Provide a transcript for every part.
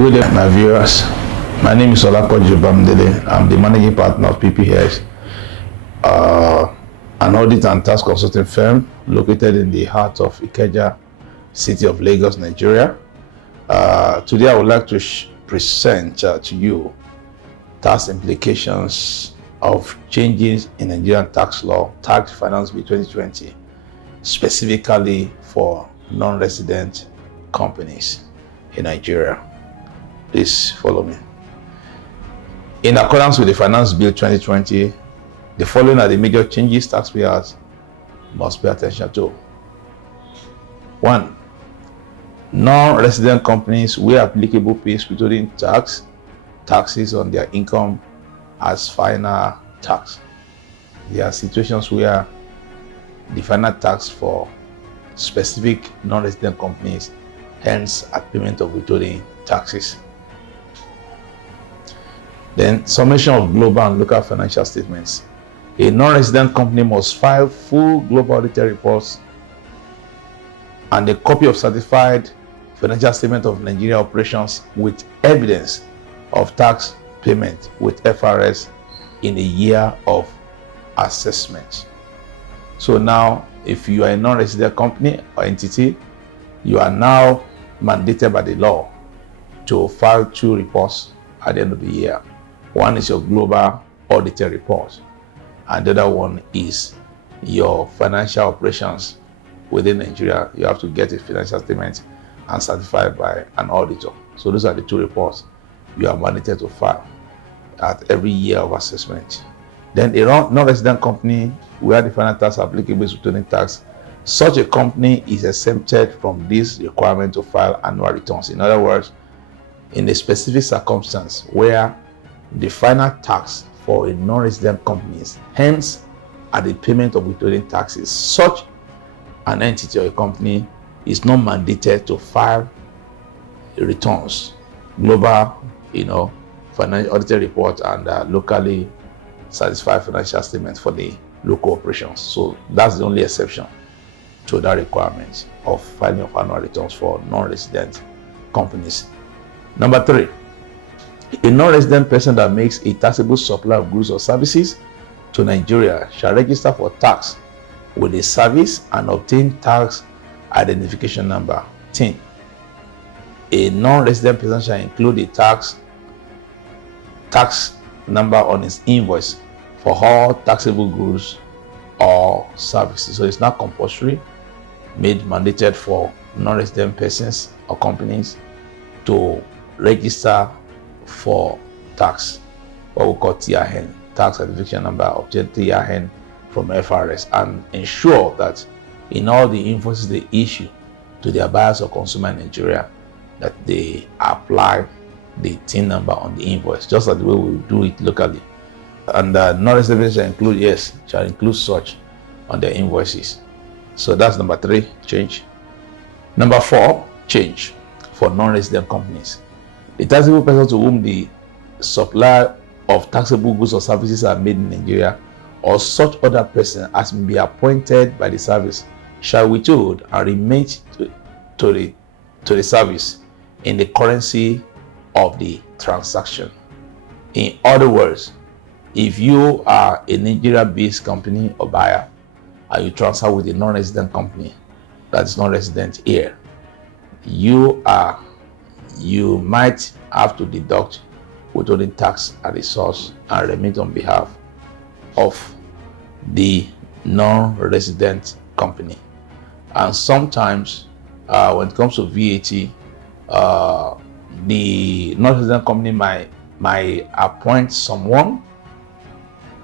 Good day, my viewers. My name is Olapoju Bamidele. I'm the managing partner of PPS, an audit and tax consulting firm located in the heart of Ikeja, city of Lagos, Nigeria. Today, I would like to present to you tax implications of changes in Nigerian tax law, Tax Finance Bill 2020, specifically for non-resident companies in Nigeria. Please follow me. In accordance with the Finance Bill 2020, the following are the major changes taxpayers must pay attention to. 1. Non-resident companies where applicable pay withholding taxes on their income as final tax. There are situations where the final tax for specific non-resident companies hence at payment of withholding taxes. Then, summation of global and local financial statements. A non-resident company must file full global audited reports and a copy of certified financial statement of Nigeria operations with evidence of tax payment with FRS in the year of assessment. So now, if you are a non-resident company or entity, you are now mandated by the law to file 2 reports at the end of the year. One is your global audited report, and the other one is your financial operations within Nigeria. You have to get a financial statement and certified by an auditor. So those are the 2 reports you are mandated to file at every year of assessment. Then a non-resident company where the final tax applicable is withholding tax, such a company is exempted from this requirement to file annual returns. In other words, in a specific circumstance where the final tax for a non-resident company hence at the payment of withholding taxes, such an entity or a company is not mandated to file returns, global, financial audited report and locally satisfied financial statements for the local operations. So that's the only exception to that requirement of filing of annual returns for non-resident companies. Number 3, a non-resident person that makes a taxable supply of goods or services to Nigeria shall register for tax with a service and obtain tax identification number. 10. A non-resident person shall include a tax number on his invoice for all taxable goods or services. So it's not compulsory, made mandated for non-resident persons or companies to register for tax, what we call TIN, tax identification number, obtain TIN from FRS, and ensure that in all the invoices they issue to their buyers or consumer in Nigeria, that they apply the TIN number on the invoice, just like the way we do it locally. And non-resident shall include such on their invoices. So that's number 3, change. Number 4, change for non-resident companies. The taxable person to whom the supply of taxable goods or services are made in Nigeria, or such other person as may be appointed by the service, shall withhold and remit to the service in the currency of the transaction. In other words, if you are a Nigeria-based company or buyer and you transfer with a non-resident company that is non-resident here, you might have to deduct withholding tax at the source and remit on behalf of the non-resident company. And sometimes when it comes to VAT, the non-resident company might appoint someone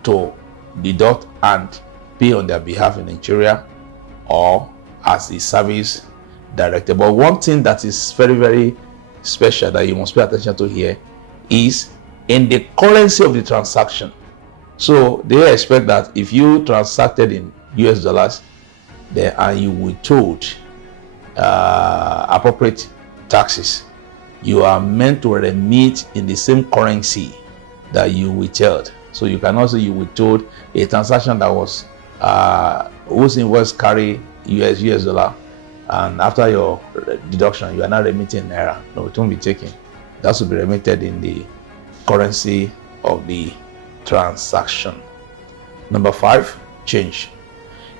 to deduct and pay on their behalf in Nigeria or as the service director. But one thing that is very, very special that you must pay attention to here is in the currency of the transaction. So they expect that if you transacted in US dollars and you withhold appropriate taxes, you are meant to remit in the same currency that you withheld. So you can also withhold a transaction that was whose invoice carry US dollar, and after your deduction you are not remitting naira. No, it won't be taken. that will be remitted in the currency of the transaction. Number 5, change.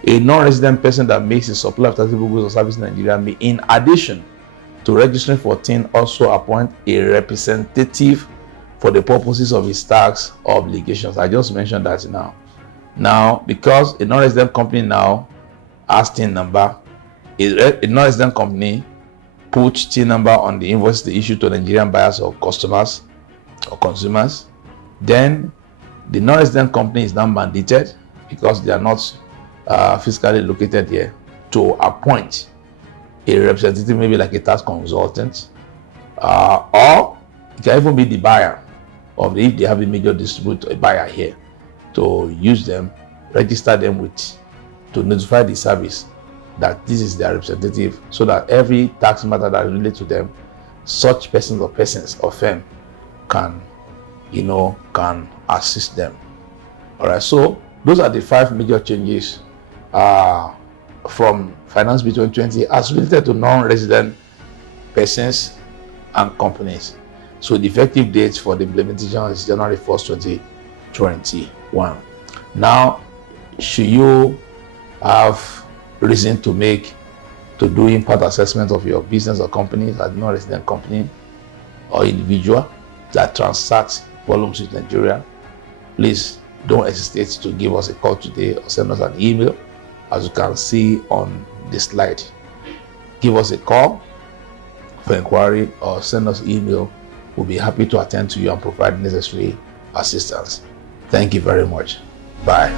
A non-resident person that makes a supply of taxable goods or services in Nigeria may, in addition to registering for TIN, also appoint a representative for the purposes of his tax obligations. I just mentioned that now. Now, because a non-resident company now has TIN number, a non-resident company puts TIN number on the invoice they issue to Nigerian buyers or customers or consumers, then the non-resident company is now mandated, because they are not fiscally located here, to appoint a representative, maybe like a tax consultant, or it can even be the buyer, of if they have a major distributor, a buyer here, to use them, register them with, to notify the service that this is their representative, so that every tax matter that relates to them, such persons or firm can, can assist them. All right, so those are the 5 major changes from Finance Bill 2020 as related to non-resident persons and companies. So the effective date for the implementation is January 1st, 2021. Now, should you have reason to do impact assessment of your business or company as a non-resident company or individual that transacts volumes with Nigeria, please don't hesitate to give us a call today or send us an email, as you can see on the slide. Give us a call for inquiry or send us an email. We'll be happy to attend to you and provide necessary assistance. Thank you very much. Bye.